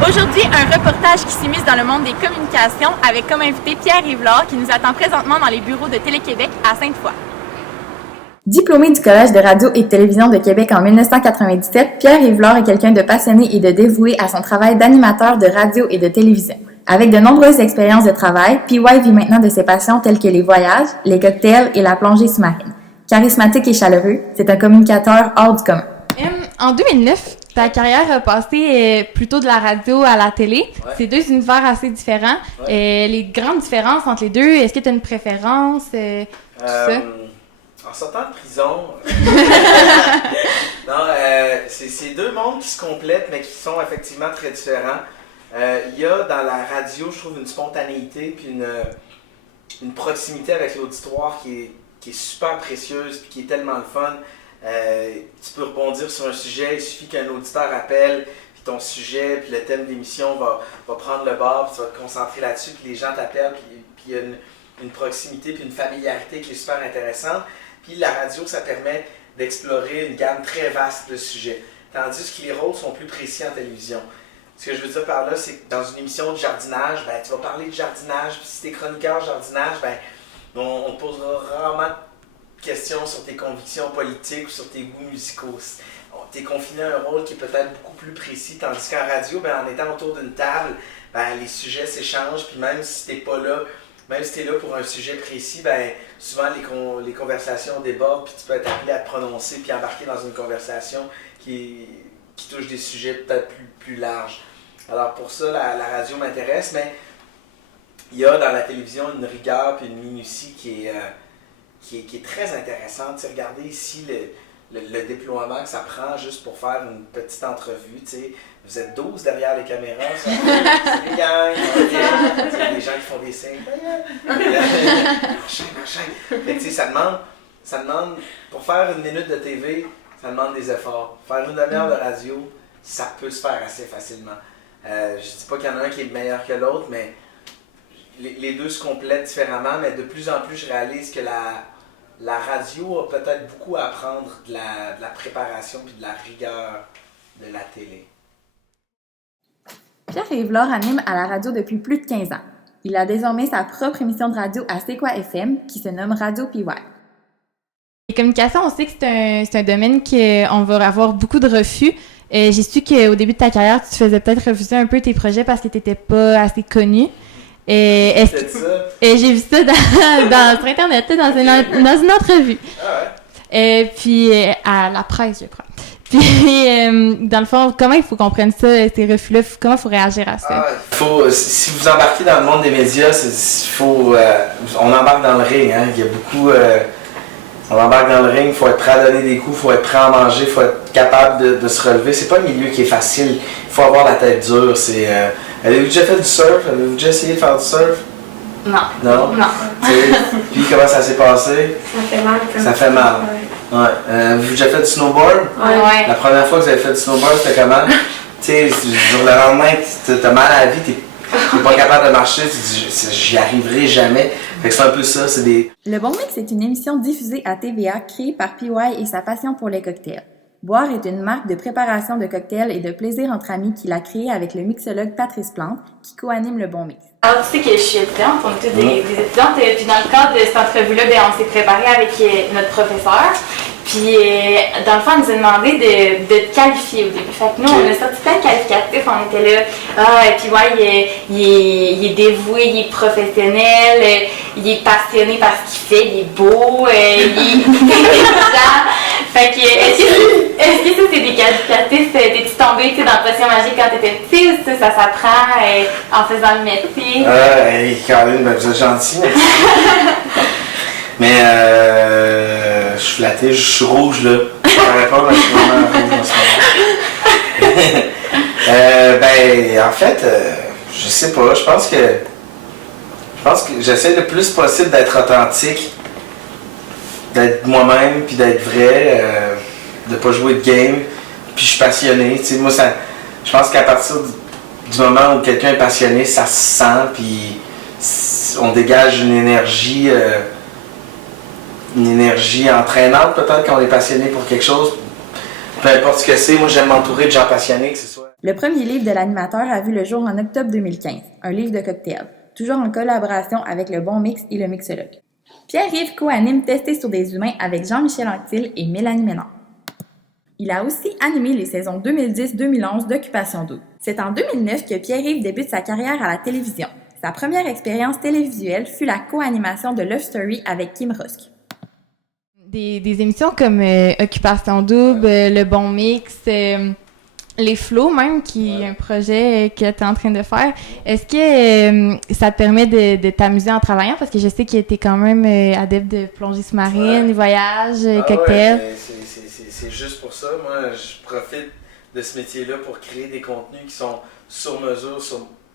Aujourd'hui, un reportage qui s'immisce dans le monde des communications avec comme invité Pierre Yvelard qui nous attend présentement dans les bureaux de Télé-Québec à Sainte-Foy. Diplômé du Collège de radio et de télévision de Québec en 1997, Pierre Yvelard est quelqu'un de passionné et de dévoué à son travail d'animateur de radio et de télévision. Avec de nombreuses expériences de travail, PY vit maintenant de ses passions telles que les voyages, les cocktails et la plongée sous-marine. Charismatique et chaleureux, c'est un communicateur hors du commun. En 2009, ta carrière a passé plutôt de la radio à la télé. Ouais. C'est deux univers assez différents. Ouais. Les grandes différences entre les deux, est-ce que tu as une préférence? Tout ça? En sortant de prison, non, c'est deux mondes qui se complètent, mais qui sont effectivement très différents. Il y a dans la radio, je trouve, une spontanéité puis une proximité avec l'auditoire qui est super précieuse puis qui est tellement le fun. Tu peux rebondir sur un sujet, il suffit qu'un auditeur appelle, puis ton sujet, puis le thème d'émission va prendre le bord, puis tu vas te concentrer là-dessus, puis les gens t'appellent, puis il y a une proximité puis une familiarité qui est super intéressante. Puis la radio, ça permet d'explorer une gamme très vaste de sujets, tandis que les rôles sont plus précis en télévision. Ce que je veux dire par là, c'est que dans une émission de jardinage, ben, tu vas parler de jardinage, puis si tu es chroniqueur jardinage, ben, on te posera rarement de questions sur tes convictions politiques ou sur tes goûts musicaux. Tu es confiné à un rôle qui est peut-être beaucoup plus précis, tandis qu'en radio, ben, en étant autour d'une table, ben, les sujets s'échangent, puis même si tu n'es pas là, même si tu es là pour un sujet précis, ben, souvent les conversations débordent, puis tu peux être appelé à te prononcer, puis embarquer dans une conversation qui touche des sujets peut-être plus larges. Alors pour ça, la radio m'intéresse, mais il y a dans la télévision une rigueur et une minutie qui est très intéressante. Tu sais, regardez ici le déploiement que ça prend juste pour faire une petite entrevue. Tu sais. Vous êtes 12 derrière les caméras, c'est les gangs, les gens qui font des signes. Machin. Tu sais, ça demande, pour faire une minute de TV, ça demande des efforts. Faire une demi-heure de radio, ça peut se faire assez facilement. Je ne dis pas qu'il y en a un qui est meilleur que l'autre, mais les deux se complètent différemment, mais de plus en plus, je réalise que la radio a peut-être beaucoup à apprendre de la préparation et de la rigueur de la télé. Pierre Yvelard anime à la radio depuis plus de 15 ans. Il a désormais sa propre émission de radio à C'est quoi FM qui se nomme Radio PY. Les communications, on sait que c'est un domaine qu'on va avoir beaucoup de refus. J'ai su qu'au début de ta carrière, tu te faisais peut-être refuser un peu tes projets parce que tu n'étais pas assez connu. Et j'ai vu ça sur Internet, dans une entrevue. Ah ouais. Et puis à la presse, je crois. Puis, dans le fond, comment il faut qu'on prenne ça, ces refus-là? Comment il faut réagir à ça? Si vous embarquez dans le monde des médias, on embarque dans le ring. Hein? Il y a beaucoup... on embarque dans le ring, il faut être prêt à donner des coups, il faut être prêt à manger, il faut être capable de se relever. C'est pas un milieu qui est facile. Il faut avoir la tête dure. Avez-vous déjà fait du surf? Avez-vous déjà essayé de faire du surf? Non. Non? Non. Puis comment ça s'est passé? Ça fait mal. Ça fait mal. Ouais. Avez-vous déjà fait du snowboard? Ouais. La première fois que vous avez fait du snowboard, c'était comment? Tu sais, le lendemain, t'as mal à la vie, t'es pas capable de marcher, tu dis j'y arriverai jamais. Fait que c'est un peu ça, c'est des... Le Bon Mix est une émission diffusée à TVA créée par PY et sa passion pour les cocktails. Boire est une marque de préparation de cocktails et de plaisir entre amis qu'il a créée avec le mixologue Patrice Plante qui co-anime le Bon Mix. Alors, tu sais que je suis étudiante, on est toutes des étudiantes, puis dans le cadre de cette entrevue-là, on s'est préparé avec notre professeur. Puis, dans le fond, elle nous a demandé de te qualifier au début. Fait que nous, on a sorti plein de qualificatifs. On était là, puis ouais, il est dévoué, il est professionnel, il est passionné par ce qu'il fait, il est beau, il est intelligent. Fait que, est-ce que ça, c'est des qualificatifs? T'es-tu tombé dans la potion magique quand t'étais petit ou ça s'apprend en faisant le métier? Caroline, vous êtes gentille. Mais je suis flatté, je suis rouge là. Je répondre, je suis vraiment rouge en ce moment. En fait, je sais pas, je pense que j'essaie le plus possible d'être authentique, d'être moi-même, puis d'être vrai, de pas jouer de game, puis je suis passionné. Tu sais, moi, je pense qu'à partir du moment où quelqu'un est passionné, ça se sent, puis on dégage une énergie entraînante peut-être quand on est passionné pour quelque chose. Peu importe ce que c'est, moi j'aime m'entourer de gens passionnés, que ce soit. Le premier livre de l'animateur a vu le jour en octobre 2015, un livre de cocktail, toujours en collaboration avec le Bon Mix et le Mixologue. Pierre-Yves co-anime Testé sur des humains avec Jean-Michel Anctil et Mélanie Ménard. Il a aussi animé les saisons 2010-2011 d'Occupation Double. C'est en 2009 que Pierre-Yves débute sa carrière à la télévision. Sa première expérience télévisuelle fut la co-animation de Love Story avec Kim Rusk. Des émissions comme Occupation Double, Le Bon Mix, Les Flots même, qui est un projet que tu es en train de faire. Est-ce que ça te permet de t'amuser en travaillant? Parce que je sais que tu es quand même adepte de plongée sous-marine, voyage, cocktail. Ouais, c'est juste pour ça. Moi, je profite de ce métier-là pour créer des contenus qui sont sur mesure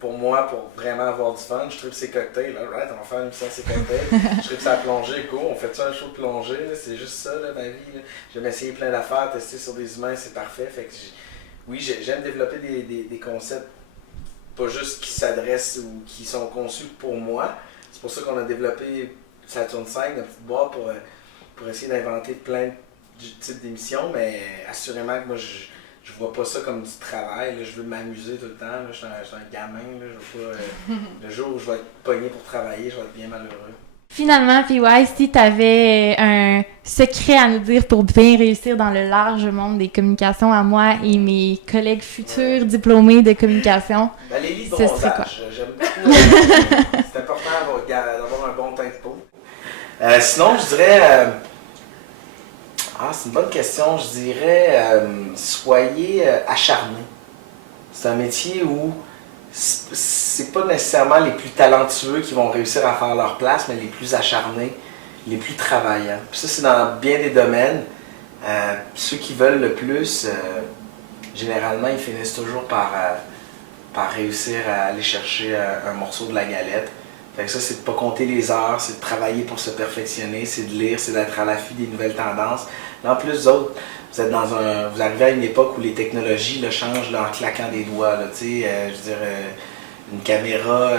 pour moi, pour vraiment avoir du fun. Je trouve que c'est cocktail, là, right? On va faire une émission, c'est cocktail. Je trouve que c'est à plongée, go. On fait ça un show de plongée, là. C'est juste ça, là, ma vie. Là. J'aime essayer plein d'affaires, tester sur des humains, c'est parfait. Fait que oui, j'aime développer des concepts, pas juste qui s'adressent ou qui sont conçus pour moi. C'est pour ça qu'on a développé Saturn 5, notre petite boîte, pour essayer d'inventer plein de types d'émissions, mais assurément que moi, je vois pas ça comme du travail. Là. Je veux m'amuser tout le temps. Là. Je suis un gamin. Là. Je veux pas, le jour où je vais être pogné pour travailler, je vais être bien malheureux. Finalement, PY, si tu avais un secret à nous dire pour bien réussir dans le large monde des communications à moi et mes collègues futurs diplômés de communication, Ben, les lits de ce serait quoi? bronzage, j'aime beaucoup. C'est important d'avoir un bon teint de peau. Sinon, je dirais... c'est une bonne question. Je dirais, soyez acharnés. C'est un métier où c'est pas nécessairement les plus talentueux qui vont réussir à faire leur place, mais les plus acharnés, les plus travaillants. Puis ça, c'est dans bien des domaines. Ceux qui veulent le plus, généralement, ils finissent toujours par réussir à aller chercher un morceau de la galette. Fait que ça, c'est de pas compter les heures, c'est de travailler pour se perfectionner, c'est de lire, c'est d'être à l'affût des nouvelles tendances. Là, en plus, vous autres, vous arrivez à une époque où les technologies là, changent là, en claquant des doigts. Là, je veux dire, une caméra,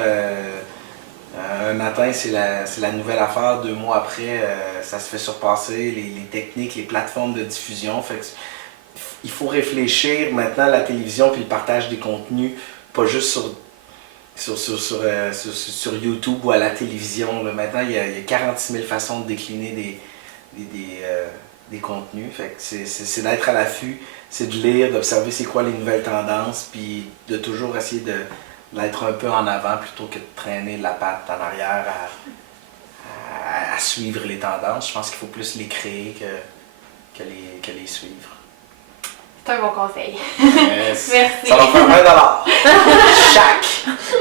un matin, c'est la nouvelle affaire. 2 mois après, ça se fait surpasser. Les techniques, les plateformes de diffusion. Fait que, il faut réfléchir maintenant à la télévision puis le partage des contenus, pas juste sur YouTube ou à la télévision. Là. Maintenant, il y a 46 000 façons de décliner des contenus. Fait que c'est d'être à l'affût, c'est de lire, d'observer c'est quoi les nouvelles tendances, puis de toujours essayer d'être un peu en avant plutôt que de traîner la patte en arrière à suivre les tendances. Je pense qu'il faut plus les créer que les suivre. C'est un bon conseil. Yes. Merci. Ça va faire 20$ chaque.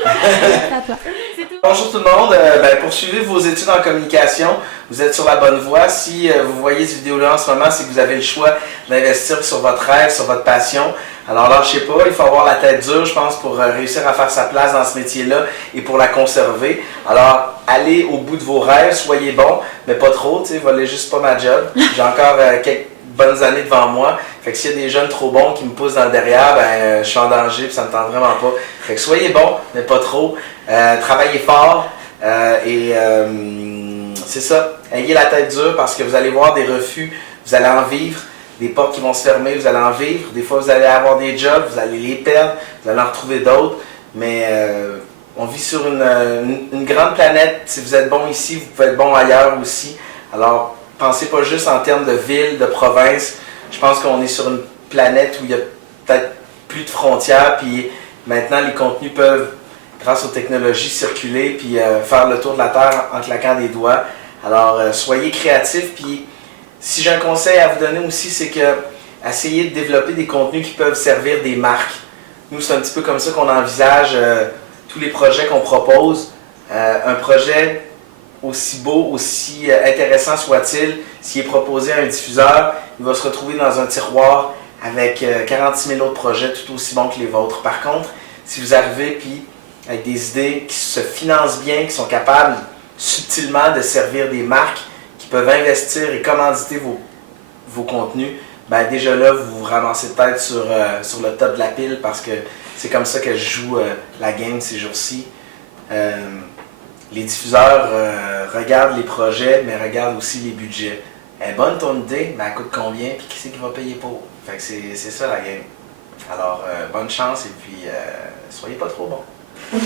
à toi. C'est tout. Bonjour tout le monde, poursuivez vos études en communication, vous êtes sur la bonne voie. Si vous voyez cette vidéo-là en ce moment, c'est que vous avez le choix d'investir sur votre rêve, sur votre passion. Alors lâchez pas, il faut avoir la tête dure, je pense, pour réussir à faire sa place dans ce métier-là et pour la conserver. Alors allez au bout de vos rêves, soyez bons, mais pas trop, volez juste pas ma job. J'ai encore quelques bonnes années devant moi. Fait que s'il y a des jeunes trop bons qui me poussent dans le derrière, je suis en danger et ça me tente vraiment pas. Fait que soyez bons, mais pas trop. Travaillez fort et c'est ça. Ayez la tête dure parce que vous allez voir des refus, vous allez en vivre. Des portes qui vont se fermer, vous allez en vivre. Des fois, vous allez avoir des jobs, vous allez les perdre, vous allez en retrouver d'autres. Mais on vit sur une grande planète. Si vous êtes bon ici, vous pouvez être bon ailleurs aussi. Alors, pensez pas juste en termes de ville, de province. Je pense qu'on est sur une planète où il y a peut-être plus de frontières. Puis maintenant, les contenus peuvent, grâce aux technologies, circuler puis faire le tour de la Terre en claquant des doigts. Alors, soyez créatifs. Puis si j'ai un conseil à vous donner aussi, c'est que essayez de développer des contenus qui peuvent servir des marques. Nous, c'est un petit peu comme ça qu'on envisage tous les projets qu'on propose. Un projet aussi beau, aussi intéressant soit-il, s'il est proposé à un diffuseur, il va se retrouver dans un tiroir avec 46 000 autres projets tout aussi bons que les vôtres. Par contre, si vous arrivez puis avec des idées qui se financent bien, qui sont capables subtilement de servir des marques, qui peuvent investir et commanditer vos contenus, déjà là, vous vous ramassez peut-être sur le top de la pile parce que c'est comme ça que je joue la game ces jours-ci. Les diffuseurs regardent les projets, mais regardent aussi les budgets. Elle est bonne ton idée, mais elle coûte combien, puis qui c'est qui va payer pour? Fait que c'est ça la game. Alors, bonne chance et puis soyez pas trop bons.